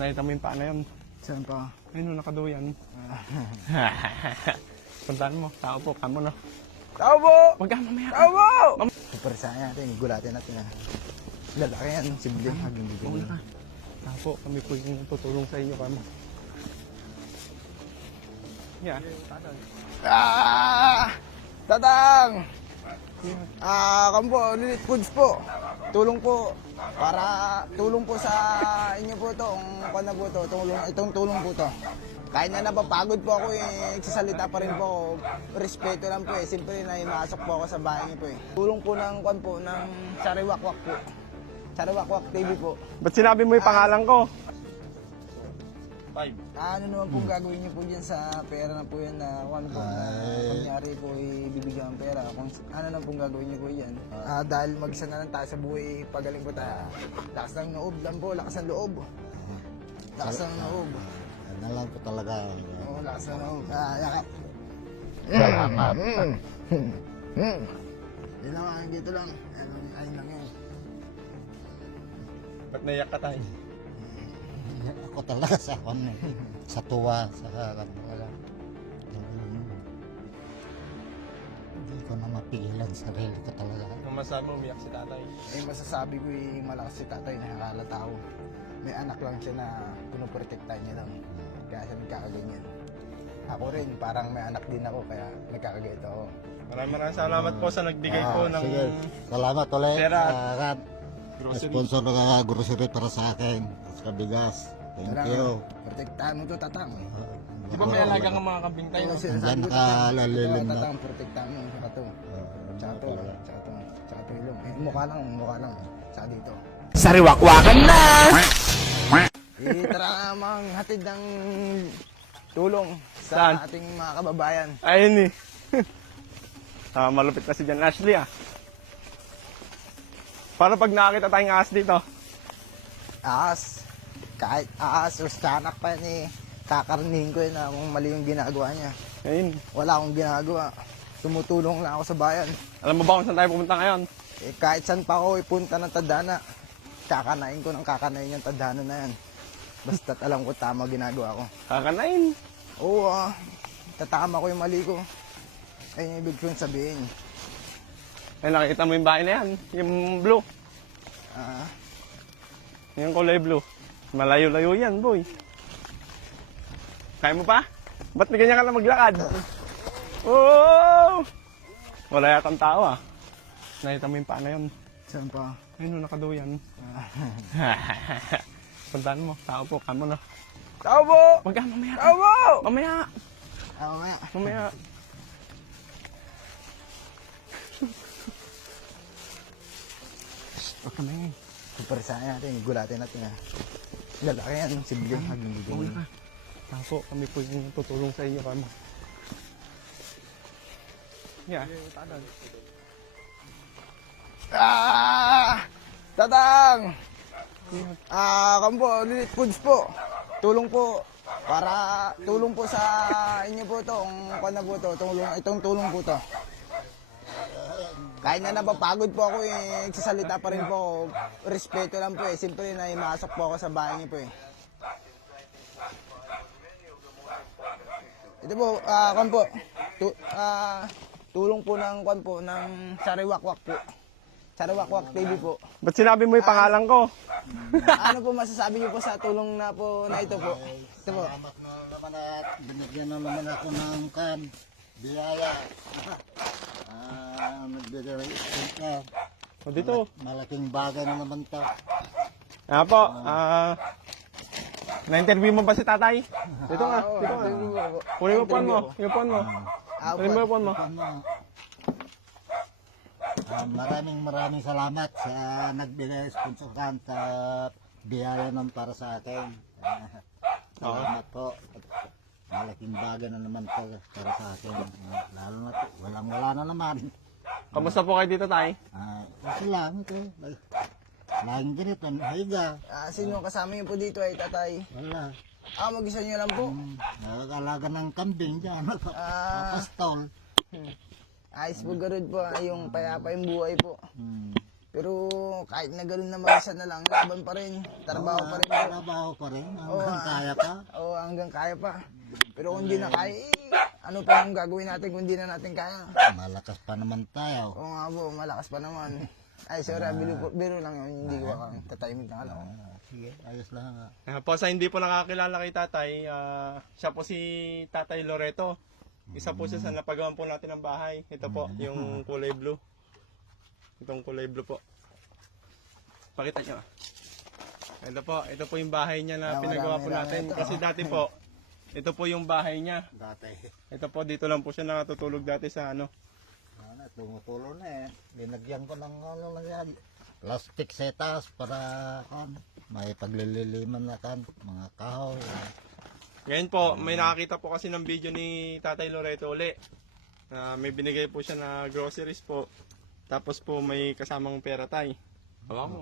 Nakita mo yung paano yun? Saan pa? Ayun, nakaduyan. Puntahan mo. Tao po, kamo na. Tao po! Huwag ka, mamaya. Tao po! Puparisahan natin, gulatin natin lalaki yan, sibling. Huwag ka. Tao po, kami po yung tutulong sa inyo, kamo. Yeah. Tatang! Kampo, Lilit Foods po. Tulong po. Tulong po sa inyo po to. Itong tulong po to. Kahit na napapagod po ako nagsasalita pa rin po ako. Respeto lang po Siyempre na imasok po ako sa bahay niyo po Tulong po ng Sariwakwak po. Sariwakwak TV po. Ba't sinabi mo yung pangalan ko? 5. Ano naman pong gagawin niyo po dyan sa pera na po yan na kunyari po ibibigyan ng pera. Ano naman pong gagawin niyo po yan? Dahil mag-isa na lang tayo sa buhay, pagaling po tayo. Lakas ng loob lang po, lakas ng loob. Lakas ng loob. Ano lang po talaga. Oo, lakas ng loob. Yakap. Salamat. Hindi naman, dito lang. Ayun lang yan. Ba't naiyak ka tayo? Ako talaga sa tuwa, hindi ko na mapigilan sarili ko talaga. Ang masabi mo, umiyak si tatay. Masasabi ko malakas si tatay, nakakalata ako. May anak lang siya na pinuprotektahan niya lang. Kaya siya nagkakaganyan. Ako rin, parang may anak din ako, kaya nagkakaganito ako. Maraming salamat po sa nagbigay po ng Sige, salamat ulit pera. Grocery. Sponsor na grocery para sa akin. Sa bigas. Thank you. Protektahan mo to, tatang. Di ba may alaga ng mga kambing tayo? Diyan ka lalilim na. Tatang, protektahan mo. Saka to. Tsaka to ilong. Mukha lang. Saka dito. Sariwakwakan na! Tara mang hatid ng tulong Saan? sa ating mga kababayan. Ayun eh. Malupit na si Jan Ashley Para pag nakakita tayong ahas dito. Ahas. Kahit ahas o sanak pa yan kakarnihin ko na kung mali yung ginagawa niya. Ayun. Wala akong ginagawa. Tumutulong lang ako sa bayan. Alam mo ba kung saan tayo pumunta ngayon? Kahit saan pa ako ipunta ng tadhana, kakanain ko ng kakanain yung tadhana na yan. Basta't alam ko tama ginagawa ko. Kakanain. Oo, tatama ko yung mali ko. Ayun yung ibig kong sabihin. Ay, nakikita mo yung bahay na yan. Yung blue. Yung kulay blue. Malayo-layo yan, boy. Kaya mo pa? Ba't may ganyan ka lang maglakad? Oh! Wala yatang tao Nakita mo yung paano yun? Saan pa? Ayun, nakaduyan. Puntahan mo. Tao po, kamo na. Tao po! Huwag ka, mamaya. Tao po! Mamaya. Mamaya. Huwag ka na yun. Puparisahan natin, gulatin natin Lalaki yan, sibling. Huwag ka. Tao po, kami po yung tutulong sa inyo, kamo. Yeah. Tatang! Kampo, Lilit Foods po. Tulong po. Tulong po sa inyo po to. Itong tulong po to. Kahit na napapagod po ako nagsasalita pa rin po ako. Respeto lang po Siyempre na imasok po ako sa bahay niyo po Ito po, kampo. Tulong po ng Sariwakwak po. Sariwakwak TV po. Ba't sinabi mo yung pangalan ko? Ano po masasabi niyo po sa tulong na ito po? Ito po. Salamat na naman at binigyan na naman ako ng biyaya. Nagbigay ka. O dito. Malaking bagay na naman to. Nga po. Na-interview mo ba si tatay? Dito nga. Kunin mo phone mo. Yung phone mo. Kunin mo yung phone mo. Maraming salamat sa nagbigay sponsoran sa biyaya ng para sa akin. Salamat po. Malaking bagay na naman to para sa akin. Lalo na walang-wala na naman. Kamusta po kayo dito, tay? Okay lang ito. Laging ganito, higa. Sino ang kasama niyo po dito tatay? Wala. Mag-isa niyo lang po? Nakakalaga ng kambing dyan. Pastol. Ayos po garod po, yung payapa yung buhay po. Pero kahit na gano'n na mag-isa na lang, laban pa rin. Trabaho pa rin po. Trabaho pa rin. Hanggang kaya pa. Oo, hanggang kaya pa. Pero kung hindi na kaya, ano pa ang gagawin natin kung hindi na natin kaya? Malakas pa naman tayo. Oo nga po, malakas pa naman. Ay, sorry, biro lang yun. Hindi ko kang tatahimik na alam. Sige, ayos lang. Po sa hindi po nakakilala kay tatay, siya po si Tatay Loreto. Isa po siya sa napagawan po natin ng bahay. Ito po, yung kulay blue. Itong kulay blue po. Pakita nyo. Ito po yung bahay niya na pinagawa po natin. Kasi dati po, ito po yung bahay niya. Dati. Ito po, dito lang po siya nakatutulog dati sa ano. Tumutulo na eh. Linagyan ko ng ano lang yan. Plastic setas para may paglililiman na mga kahoy. Ngayon po, may nakakita po kasi ng video ni Tatay Loreto uli. May binigay po siya na groceries po. Tapos po may kasamang pera tay. Hawa mo.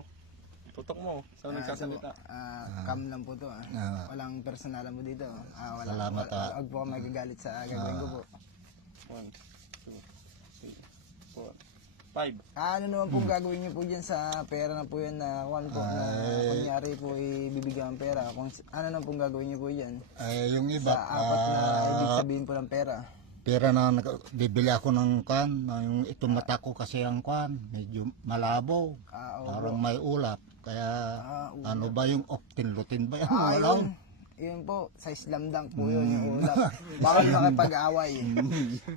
Tutok mo. Saan nagsasalita? Cam lang po to. Walang personalan mo dito. Wala, Salamat, Huwag po ka magagalit sa gagawin ko po. 1, 2, 3, 4, 5. Ano naman pong gagawin niyo po dyan sa pera na po yan na kung po na kunyari po ibibigyan ng pera. Kung, ano naman pong gagawin niyo po dyan? Ay, yung iba, Sa apat na ibig sabihin po ng pera. pera na bibili ako ng yung itong mata ko kasi ang medyo malabo. Parang may ulap. Kaya ano ba yung optin-lutin ba yung Yun po, sa Islam dunk po yun yung ulap. Bawal makipag-away.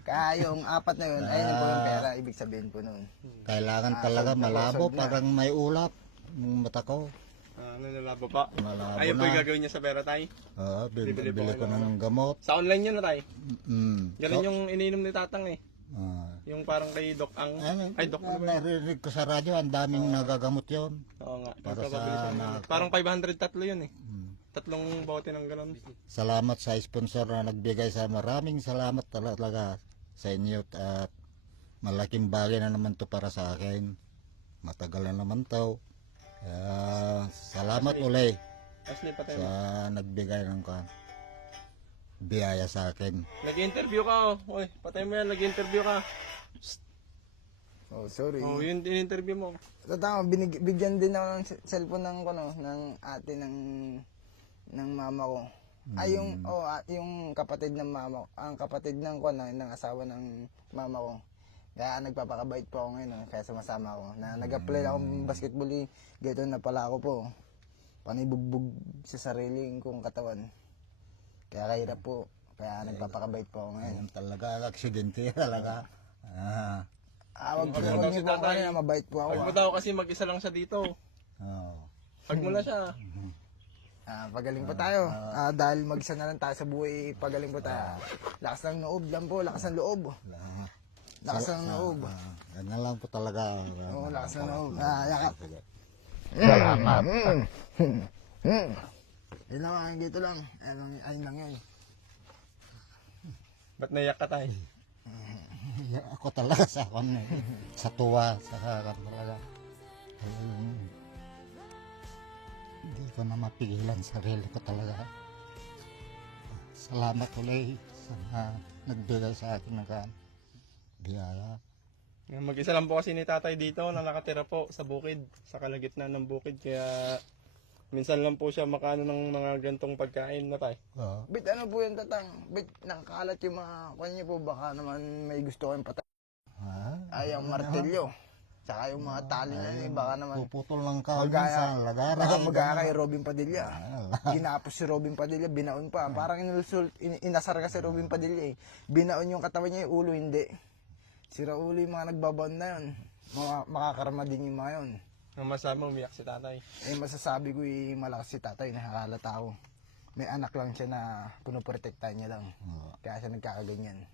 Kaya yung apat na yun, ayun po yung pera, ibig sabihin po nun. Kailangan talaga malabo, parang may ulap yung mata ko. Nalabo pa. Malabo Ayun po yung na. gagawin niya sa pera tay. Bibili ko ng gamot. Sa online yun na tay. Ganun So, yung iniinom ni Tatang eh. ah, Yung parang kay Doc ang... Ay, Doc. narinig ko sa radyo, ang daming nagagamot yon. Oo nga. Para Magpapabili sa siya. Parang 500 tatlo yun eh. Tatlong bote ng ganun. Salamat sa sponsor na nagbigay sa maraming salamat talaga sa inyo at malaking bagay na naman to para sa akin. Matagal na naman to. Salamat uli Ashley, patay sa mo. nagbigay ng biyaya sa akin. Nag-interview ka oh. Uy, patay mo yan. Nag-interview ka. Oh, sorry. Oh, yun in-interview mo. Tama, bigyan din ako ng cellphone ng ng ate ng mama ko. Ay yung kapatid ng mama ko, ang kapatid ng ng asawa ng mama ko. Kaya nagpapakabait po ako ngayon, kaya sumasama ako. Na nag-apply ako ng basketball, gito na pala ako po. Panibugbog sa sarili kong katawan. Kaya kahirap po, kaya nagpapakabait po ako ngayon. Ayun talaga, aksidente talaga. Wag niyo po ako kanina, mabait po ako. Pag mo daw kasi mag-isa lang siya dito. Pag mo na siya. Pagaling po tayo. Dahil mag-isa na lang tayo sa buhay, pagaling po tayo. Lakas ng loob lang po, lakas ng loob. Lakas ng loob. Ganyan lang po talaga. Oo, lakas ng loob. Yakap. Salamat. Yun lang, dito lang. Ayun lang yun. Ba't naiyak ka tayo? Ako talaga sa tuwa, sa talaga. Hindi ko na mapigilan sarili ko talaga. Salamat ulit sa nagbigay sa akin ng biyaya. Mag-isa lang po kasi ni tatay dito na nakatira po sa bukid, sa kalagitnaan ng bukid. Kaya minsan lang po siya makaano ng mga gantong pagkain na tayo. Bit ano po yung tatang? Bit nakakalat yung mga kanya po. Baka naman may gusto kayong patay. Ay, ang martilyo. Tsaka yung mga tali na yun, baka naman. Puputol lang ka sa lagaran. Magkaya kay Robin Padilla. Ginapos si Robin Padilla, binaon pa. Parang inasar ka si Robin Padilla eh. Binaon yung katawan niya, yung ulo hindi. Sira ulo yung mga nagbabaon na yun. Makakarama din yung mga yun. Ang masama umiyak si tatay. Masasabi ko malakas si tatay, nakakalata ako. May anak lang siya na punoprotektahan niya lang. Kaya siya nagkakaganyan.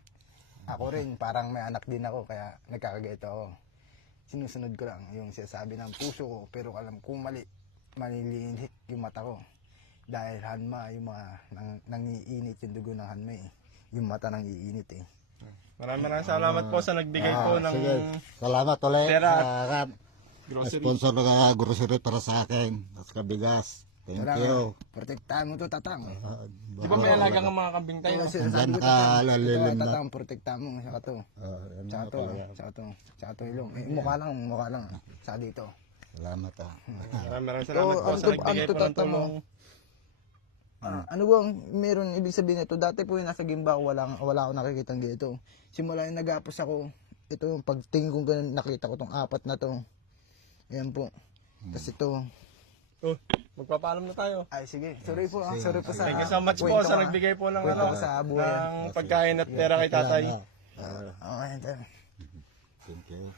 Ako rin, parang may anak din ako, kaya nagkakaganito ako. Sinusunod ko lang yung sinasabi ng puso ko, pero alam kung maliliit yung mata ko. Dahil hanma, yung mga nangiinit yung dugo ng hanma eh. Yung mata nang iinit eh. Maraming salamat po sa nagbigay po ng Sige. Salamat ulit pera. sa grocery. sponsor na grocery para sa akin at kabigas. Thank Kailangan, you. protektahan mo to, Tatang. Di ba may alaga ng mga kambing tayo? Oo, No? sinasabi ko, Hanggang Tatang. Ito, kalalilim na. Tatang, protektahan mo. Saka to. Ano Tsaka to. talaga. Tsaka to, ilong. Mukha lang. Saka dito. Salamat Maraming salamat po sa nagbigay po ng tulong. Ano bang meron ibig sabihin nito? Dati po yung nasa Gimba ako, wala ako nakikitang dito. Simula yung nagapos ako, ito yung pagtingin ko ganun, nakita ko tong apat na to. Ayan po. Tapos ito. Oh, magpapaalam na tayo. Ay sige, sorry po sorry po sa Thank you so much po kwento, sa nagbigay po ng kwento ko sa buhay. ng pagkain at pera kay tatay. Okay, ito. Thank you.